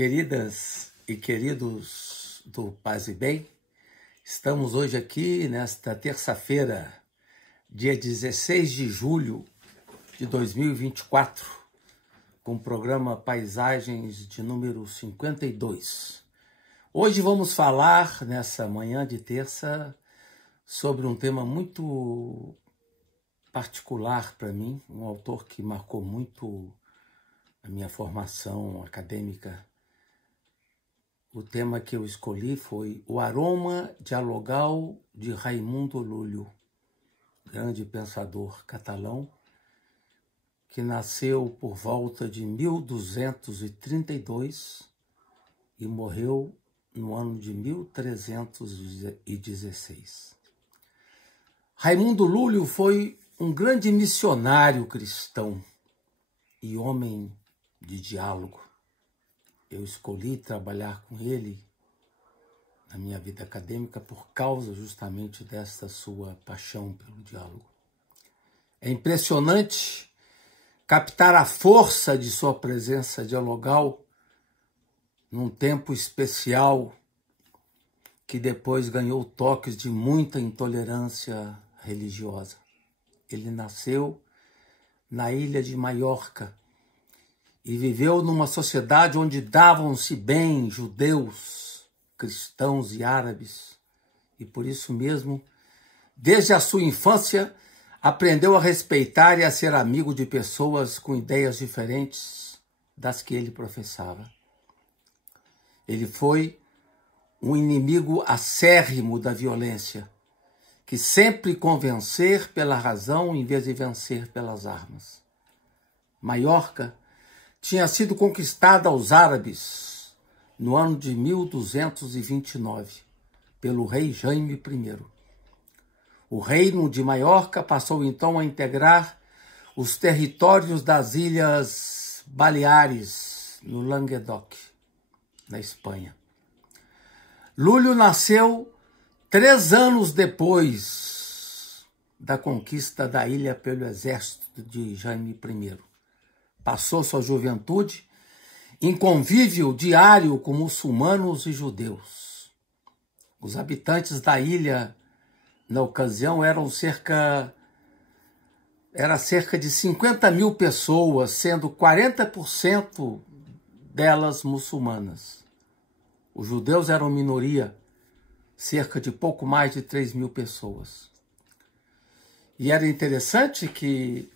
Queridas e queridos do Paz e Bem, estamos hoje aqui nesta terça-feira, dia 16 de julho de 2024, com o programa Paisagens de número 52. Hoje vamos falar, nessa manhã de terça, sobre um tema muito particular para mim, um autor que marcou muito a minha formação acadêmica. O tema que eu escolhi foi O Aroma Dialogal de Raimundo Lúlio, grande pensador catalão, que nasceu por volta de 1232 e morreu no ano de 1316. Raimundo Lúlio foi um grande missionário cristão e homem de diálogo. Eu escolhi trabalhar com ele na minha vida acadêmica por causa justamente desta sua paixão pelo diálogo. É impressionante captar a força de sua presença dialogal num tempo especial que depois ganhou toques de muita intolerância religiosa. Ele nasceu na ilha de Maiorca e viveu numa sociedade onde davam-se bem judeus, cristãos e árabes. E por isso mesmo, desde a sua infância, aprendeu a respeitar e a ser amigo de pessoas com ideias diferentes das que ele professava. Ele foi um inimigo acérrimo da violência, que sempre convencer pela razão em vez de vencer pelas armas. Maiorca tinha sido conquistada aos árabes no ano de 1229 pelo rei Jaime I. O reino de Maiorca passou então a integrar os territórios das Ilhas Baleares, no Languedoc, na Espanha. Lúlio nasceu 3 anos depois da conquista da ilha pelo exército de Jaime I. Passou sua juventude em convívio diário com muçulmanos e judeus. Os habitantes da ilha, na ocasião, eram cerca de 50 mil pessoas, sendo 40% delas muçulmanas. Os judeus eram minoria, cerca de pouco mais de 3 mil pessoas. E era interessante que,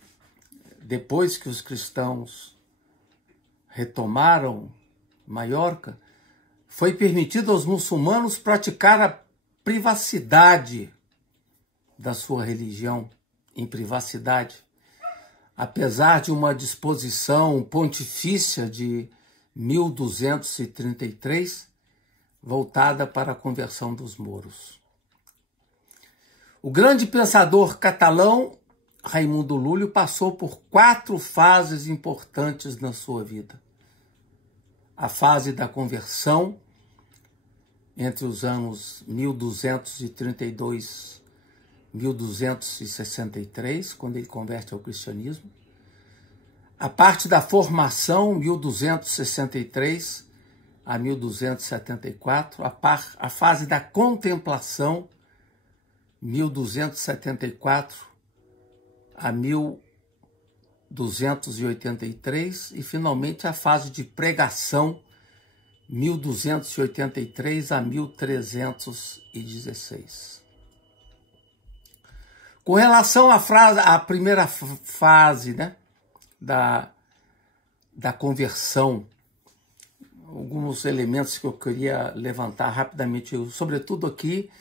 depois que os cristãos retomaram Maiorca, foi permitido aos muçulmanos praticar a privacidade da sua religião, em privacidade, apesar de uma disposição pontifícia de 1233, voltada para a conversão dos mouros. O grande pensador catalão Raimundo Lúlio passou por 4 fases importantes na sua vida. A fase da conversão, entre os anos 1232 e 1263, quando ele converte ao cristianismo. A parte da formação, 1263 a 1274. A fase da contemplação, 1274 a 1283, e finalmente a fase de pregação, 1283 a 1316. Com relação à primeira fase, né, da conversão, alguns elementos que eu queria levantar rapidamente, sobretudo aqui,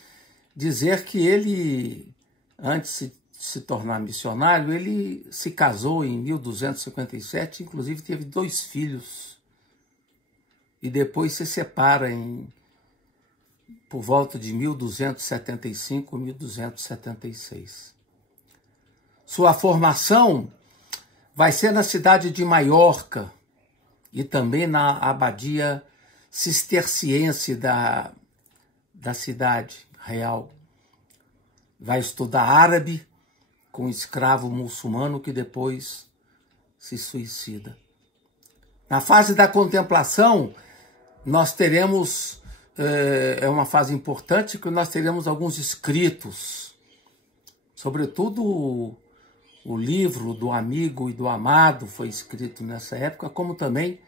dizer que ele, antes de se tornar missionário, ele se casou em 1257, inclusive teve 2 filhos, e depois se separa por volta de 1275, 1276. Sua formação vai ser na cidade de Maiorca e também na abadia cisterciense da cidade real. Vai estudar árabe com um escravo muçulmano que depois se suicida. Na fase da contemplação, nós teremos, é uma fase importante, que nós teremos alguns escritos, sobretudo o livro do Amigo e do Amado foi escrito nessa época, como também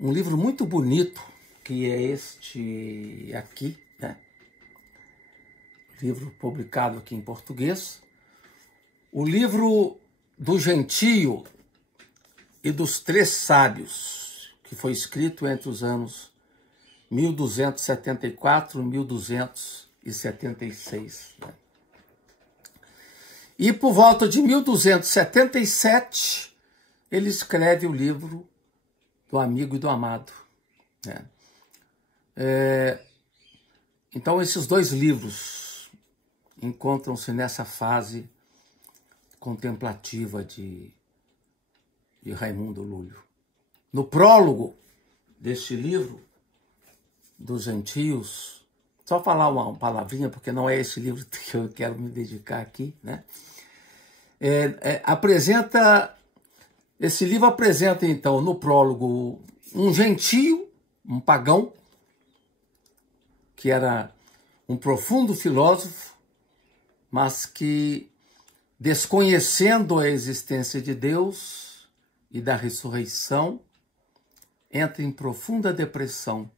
um livro muito bonito, que é este aqui, né? Livro publicado aqui em português. O livro do Gentio e dos Três Sábios, que foi escrito entre os anos 1274 e 1276. Né? E por volta de 1277, ele escreve o livro do Amigo e do Amado. Né? Então, esses dois livros encontram-se nessa fase contemplativa de Raimundo Lúlio. No prólogo deste livro, dos Gentios, só falar uma palavrinha, porque não é esse livro que eu quero me dedicar aqui, né? Esse livro apresenta, então, no prólogo, um gentio, um pagão, que era um profundo filósofo, mas que, desconhecendo a existência de Deus e da ressurreição, entra em profunda depressão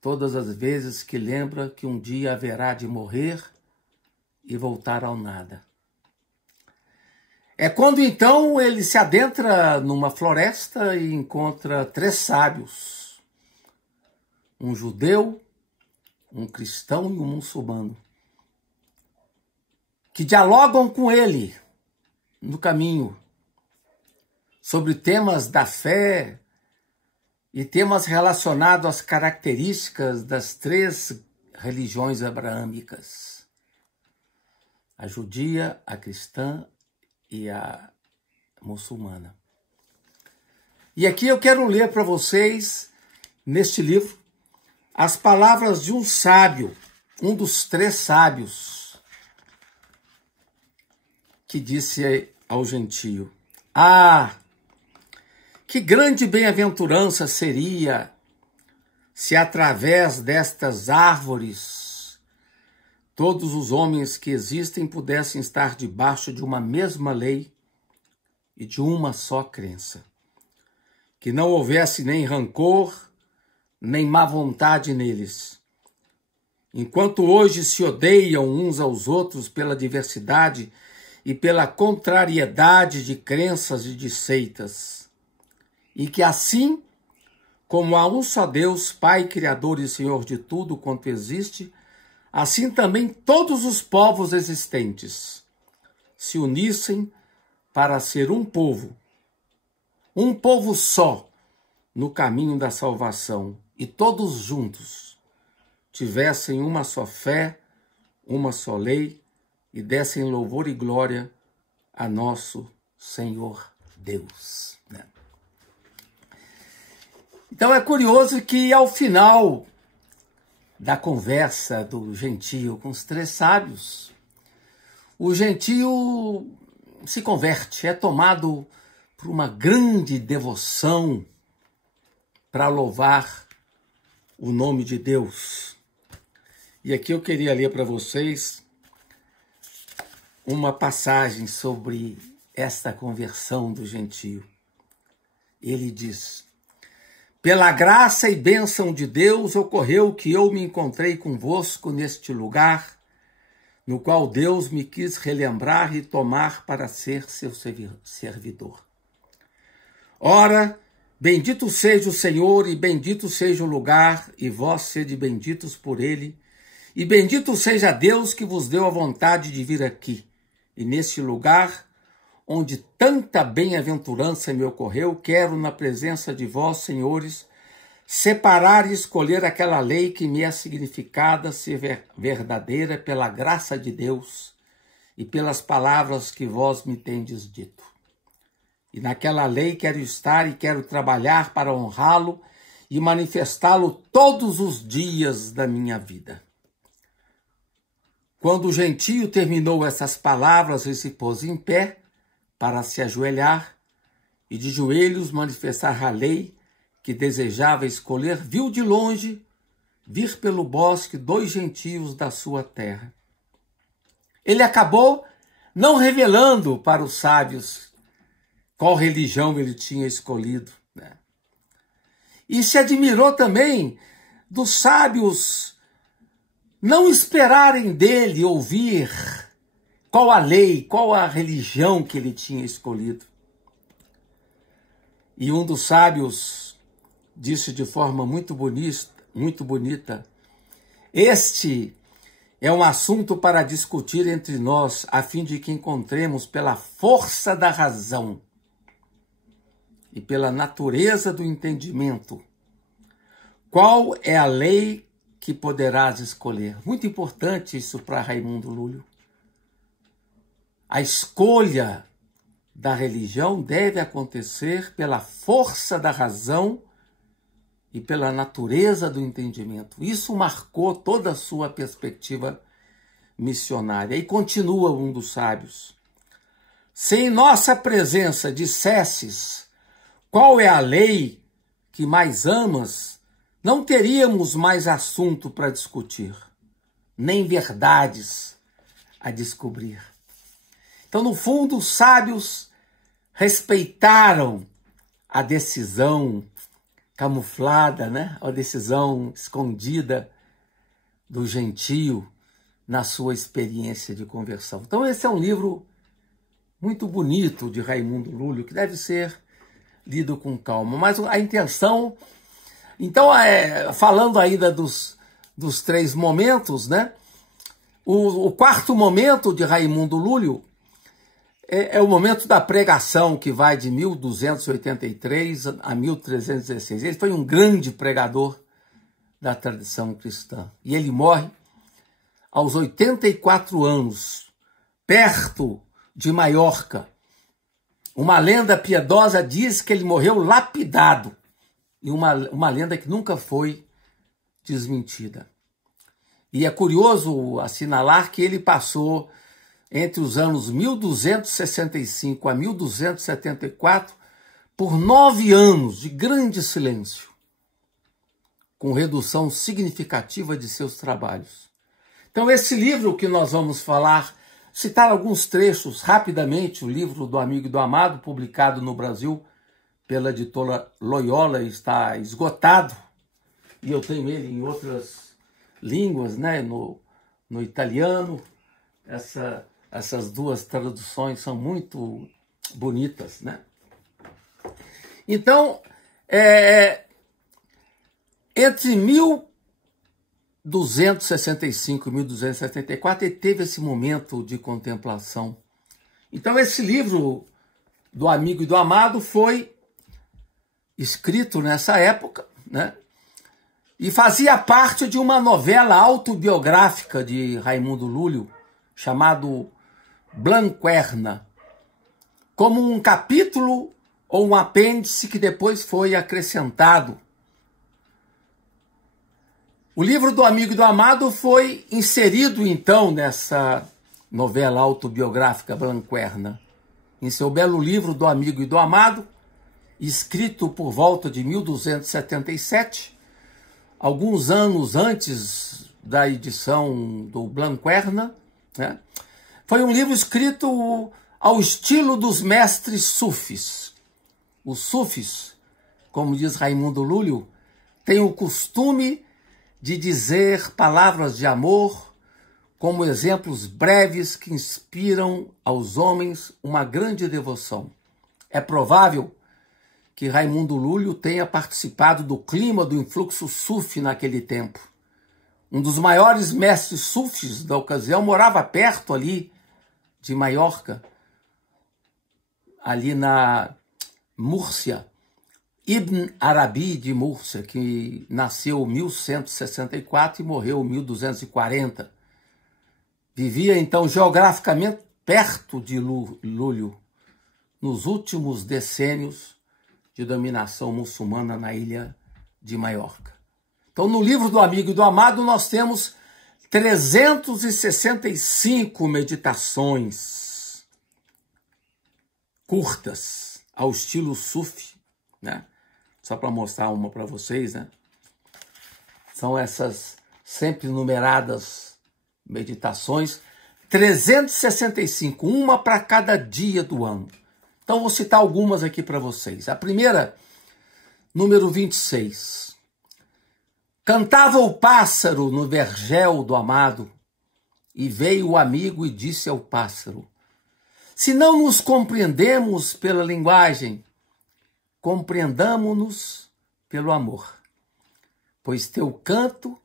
todas as vezes que lembra que um dia haverá de morrer e voltar ao nada. É quando então ele se adentra numa floresta e encontra três sábios, um judeu, um cristão e um muçulmano, que dialogam com ele no caminho sobre temas da fé e temas relacionados às características das três religiões abraâmicas: a judia, a cristã e a muçulmana. E aqui eu quero ler para vocês, neste livro, as palavras de um sábio, um dos três sábios, que disse ao gentio: "Ah, que grande bem-aventurança seria se através destas árvores todos os homens que existem pudessem estar debaixo de uma mesma lei e de uma só crença. Que não houvesse nem rancor, nem má vontade neles. Enquanto hoje se odeiam uns aos outros pela diversidade e pela contrariedade de crenças e de seitas. E que assim, como há um só Deus, Pai, Criador e Senhor de tudo quanto existe, assim também todos os povos existentes se unissem para ser um povo só no caminho da salvação, e todos juntos tivessem uma só fé, uma só lei, e dessem louvor e glória a nosso Senhor Deus." Né? Então é curioso que ao final da conversa do gentio com os três sábios, o gentio se converte, é tomado por uma grande devoção para louvar o nome de Deus. E aqui eu queria ler para vocês uma passagem sobre esta conversão do gentio. Ele diz: "Pela graça e bênção de Deus ocorreu que eu me encontrei convosco neste lugar, no qual Deus me quis relembrar e tomar para ser seu servidor. Ora, bendito seja o Senhor e bendito seja o lugar, e vós sede benditos por ele, e bendito seja Deus que vos deu a vontade de vir aqui, e neste lugar onde tanta bem-aventurança me ocorreu, quero, na presença de vós, senhores, separar e escolher aquela lei que me é significada ser verdadeira pela graça de Deus e pelas palavras que vós me tendes dito. E naquela lei quero estar e quero trabalhar para honrá-lo e manifestá-lo todos os dias da minha vida." Quando o gentio terminou essas palavras e se pôs em pé para se ajoelhar e de joelhos manifestar a lei que desejava escolher, viu de longe vir pelo bosque 2 gentios da sua terra. Ele acabou não revelando para os sábios qual religião ele tinha escolhido, né? E se admirou também dos sábios não esperarem dele ouvir qual a lei, qual a religião que ele tinha escolhido. E um dos sábios disse de forma muito bonita, este é um assunto para discutir entre nós, a fim de que encontremos pela força da razão e pela natureza do entendimento qual é a lei que poderás escolher. Muito importante isso para Raimundo Lúlio. A escolha da religião deve acontecer pela força da razão e pela natureza do entendimento. Isso marcou toda a sua perspectiva missionária. E continua um dos sábios: se em nossa presença dissesses qual é a lei que mais amas, não teríamos mais assunto para discutir, nem verdades a descobrir. Então, no fundo, os sábios respeitaram a decisão camuflada, né? A decisão escondida do gentio na sua experiência de conversão. Então, esse é um livro muito bonito de Raimundo Lúlio, que deve ser lido com calma. Mas a intenção... Então, falando ainda dos 3 momentos, né? O 4º momento de Raimundo Lúlio é o momento da pregação, que vai de 1283 a 1316. Ele foi um grande pregador da tradição cristã. E ele morre aos 84 anos, perto de Maiorca. Uma lenda piedosa diz que ele morreu lapidado. E uma lenda que nunca foi desmentida. E é curioso assinalar que ele passou entre os anos 1265 a 1274 por 9 anos de grande silêncio, com redução significativa de seus trabalhos. Então, esse livro que nós vamos falar, citar alguns trechos rapidamente, o livro do Amigo e do Amado, publicado no Brasil pela editora Loyola, está esgotado, e eu tenho ele em outras línguas, né? No italiano. Essas 2 traduções são muito bonitas, né? Então, entre 1265 e 1274, ele teve esse momento de contemplação. Então, esse livro do Amigo e do Amado foi escrito nessa época, né? E fazia parte de uma novela autobiográfica de Raimundo Lúlio, chamado Blanquerna, como um capítulo ou um apêndice que depois foi acrescentado. O livro do Amigo e do Amado foi inserido, então, nessa novela autobiográfica Blanquerna. Em seu belo livro do Amigo e do Amado, escrito por volta de 1277, alguns anos antes da edição do Blanquerna, né? Foi um livro escrito ao estilo dos mestres sufis. Os sufis, como diz Raimundo Lúlio, têm o costume de dizer palavras de amor como exemplos breves que inspiram aos homens uma grande devoção. É provável que Raimundo Lúlio tenha participado do clima do influxo sufi naquele tempo. Um dos maiores mestres sufis da ocasião morava perto ali de Maiorca, ali na Múrcia, Ibn Arabi de Múrcia, que nasceu em 1164 e morreu em 1240. Vivia, então, geograficamente perto de Lúlio, nos últimos decênios de dominação muçulmana na ilha de Maiorca. Então, no livro do Amigo e do Amado, nós temos 365 meditações curtas, ao estilo sufi, né? só para mostrar uma para vocês, né? São essas sempre numeradas meditações, 365, uma para cada dia do ano. Então vou citar algumas aqui para vocês. A primeira, número 26. Cantava o pássaro no vergel do amado, e veio o amigo e disse ao pássaro: se não nos compreendemos pela linguagem, compreendamo-nos pelo amor, pois teu canto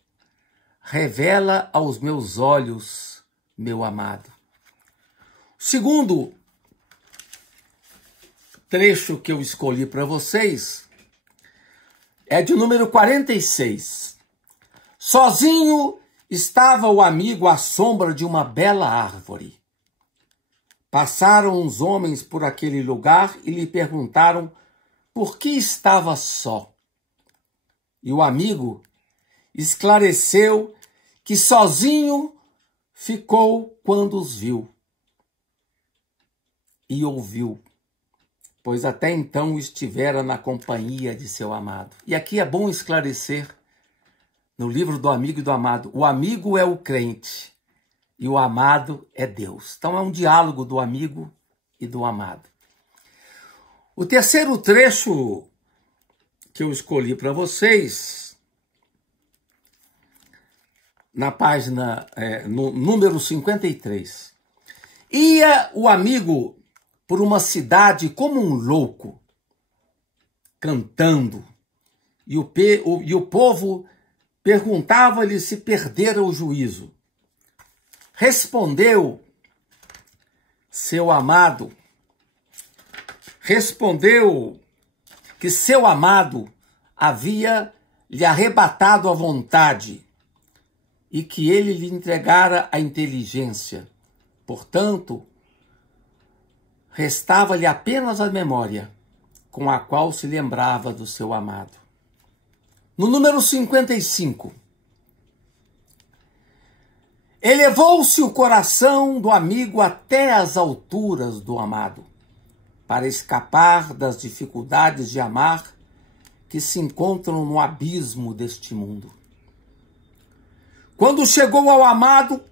revela aos meus olhos, meu amado. O segundo trecho que eu escolhi para vocês é de número 46. Sozinho estava o amigo à sombra de uma bela árvore. Passaram uns homens por aquele lugar e lhe perguntaram por que estava só. E o amigo esclareceu que sozinho ficou quando os viu e ouviu, pois até então estivera na companhia de seu amado. E aqui é bom esclarecer, no livro do amigo e do amado, o amigo é o crente e o amado é Deus. Então é um diálogo do amigo e do amado. O terceiro trecho que eu escolhi para vocês, na página, no número 53. Ia o amigo por uma cidade como um louco, cantando, e o povo perguntava-lhe se perdera o juízo. Respondeu que seu amado havia lhe arrebatado a vontade e que ele lhe entregara a inteligência. Portanto, restava-lhe apenas a memória, com a qual se lembrava do seu amado. No número 55, elevou-se o coração do amigo até as alturas do amado, para escapar das dificuldades de amar que se encontram no abismo deste mundo. Quando chegou ao amado,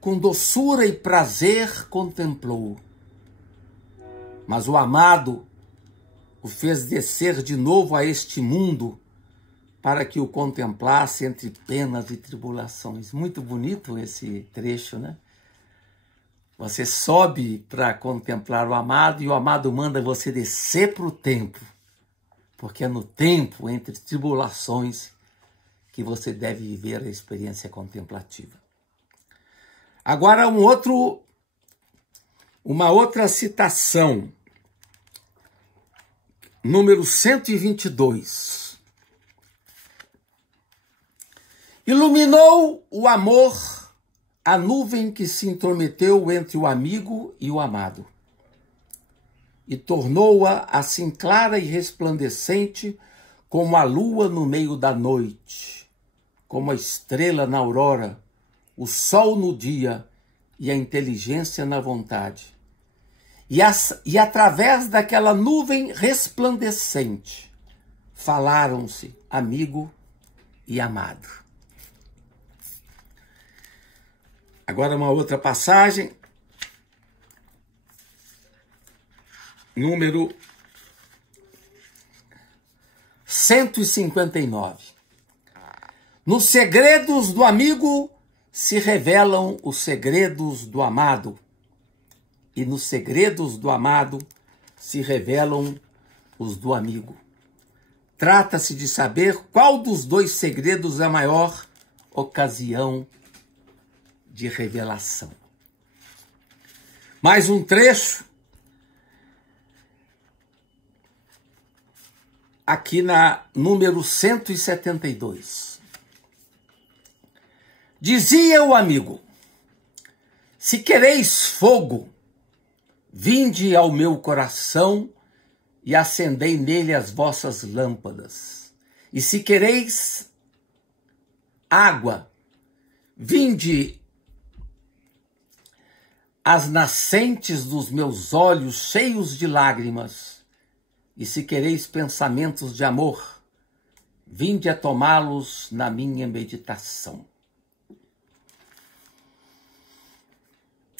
com doçura e prazer contemplou-o. Mas o amado o fez descer de novo a este mundo para que o contemplasse entre penas e tribulações. Muito bonito esse trecho, né? Você sobe para contemplar o amado e o amado manda você descer para o templo, porque é no tempo, entre tribulações, que você deve viver a experiência contemplativa. Agora uma outra citação, número 122. Iluminou o amor a nuvem que se intrometeu entre o amigo e o amado, e tornou-a assim clara e resplandecente como a lua no meio da noite, como a estrela na aurora, o sol no dia e a inteligência na vontade. E através daquela nuvem resplandecente, falaram-se amigo e amado. Agora uma outra passagem, número 159. Nos segredos do amigo se revelam os segredos do amado, e nos segredos do amado se revelam os do amigo. Trata-se de saber qual dos dois segredos é a maior ocasião de revelação. Mais um trecho, aqui na número 172. Dizia o amigo: se quereis fogo, vinde ao meu coração e acendei nele as vossas lâmpadas. E se quereis água, vinde às nascentes dos meus olhos cheios de lágrimas E se quereis pensamentos de amor, vinde a tomá-los na minha meditação.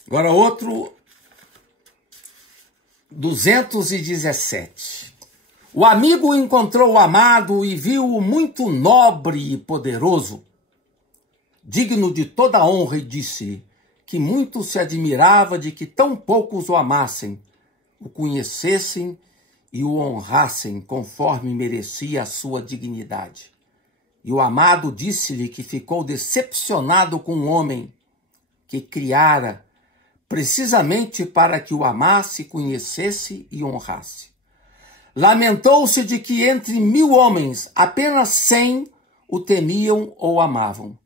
Agora outro, 217. O amigo encontrou o amado e viu-o muito nobre e poderoso, digno de toda honra, e disse que muito se admirava de que tão poucos o amassem, o conhecessem e o honrassem conforme merecia a sua dignidade. E o amado disse-lhe que ficou decepcionado com o homem que criara precisamente para que o amasse, conhecesse e honrasse. Lamentou-se de que entre 1000 homens, apenas 100 o temiam ou amavam.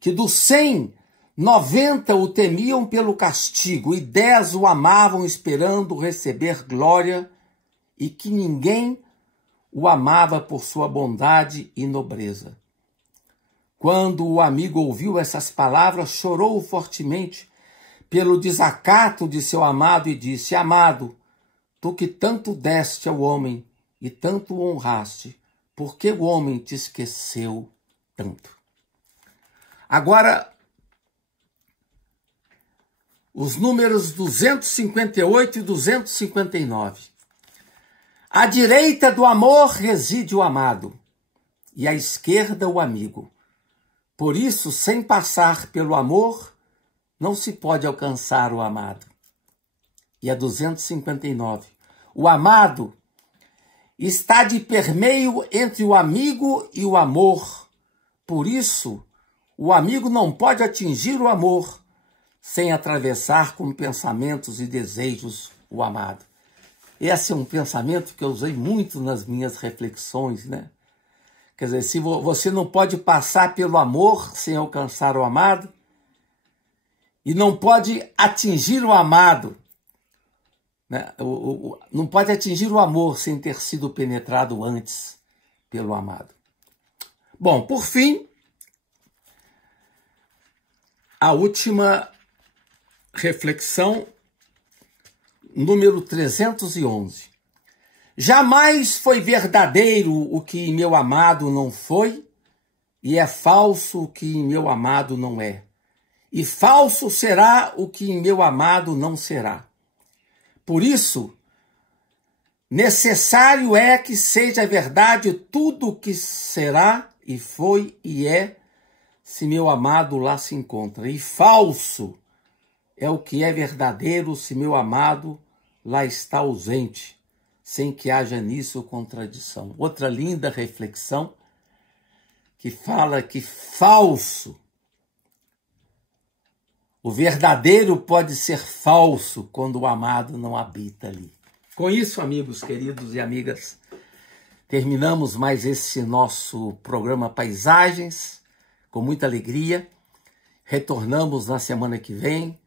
Que dos 100, 90 o temiam pelo castigo e 10 o amavam esperando receber glória, e que ninguém o amava por sua bondade e nobreza. Quando o amigo ouviu essas palavras, chorou fortemente pelo desacato de seu amado e disse: Amado, tu que tanto deste ao homem e tanto o honraste, por que o homem te esqueceu tanto? Agora, os números 258 e 259. À direita do amor reside o amado, e à esquerda o amigo. Por isso, sem passar pelo amor, não se pode alcançar o amado. E a 259. O amado está de permeio entre o amigo e o amor. Por isso, o amigo não pode atingir o amor sem atravessar com pensamentos e desejos o amado. Esse é um pensamento que eu usei muito nas minhas reflexões, né? Quer dizer, se você não pode passar pelo amor sem alcançar o amado, e não pode atingir o amado, né? Não pode atingir o amor sem ter sido penetrado antes pelo amado. Bom, por fim, a última reflexão, número 311. Jamais foi verdadeiro o que em meu amado não foi, e é falso o que em meu amado não é. E falso será o que em meu amado não será. Por isso, necessário é que seja verdade tudo o que será e foi e é, se meu amado lá se encontra. E falso é o que é verdadeiro se meu amado lá está ausente, sem que haja nisso contradição. Outra linda reflexão que fala que falso, o verdadeiro pode ser falso quando o amado não habita ali. Com isso, amigos queridos e amigas, terminamos mais esse nosso programa Paisagens, com muita alegria. Retornamos na semana que vem.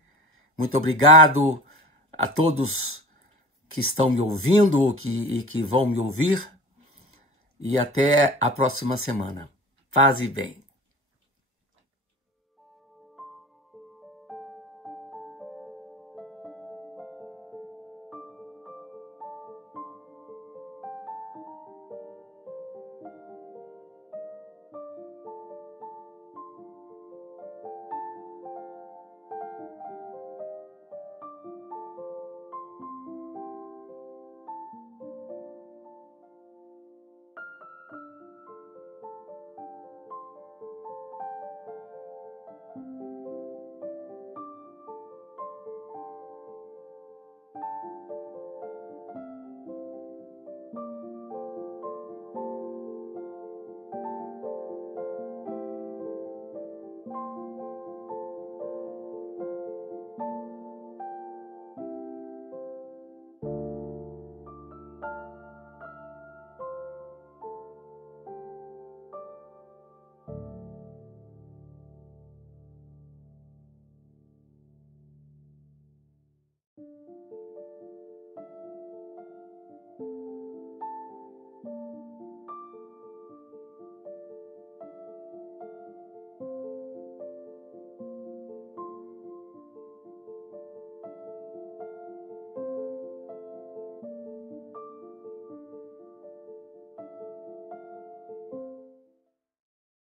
Muito obrigado a todos que estão me ouvindo e que vão me ouvir. E até a próxima semana. Paz e bem.